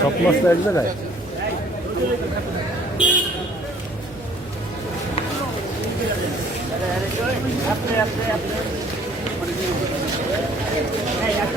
সব মাছটা এক জায়গায়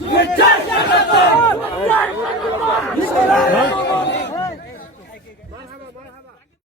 Let's go!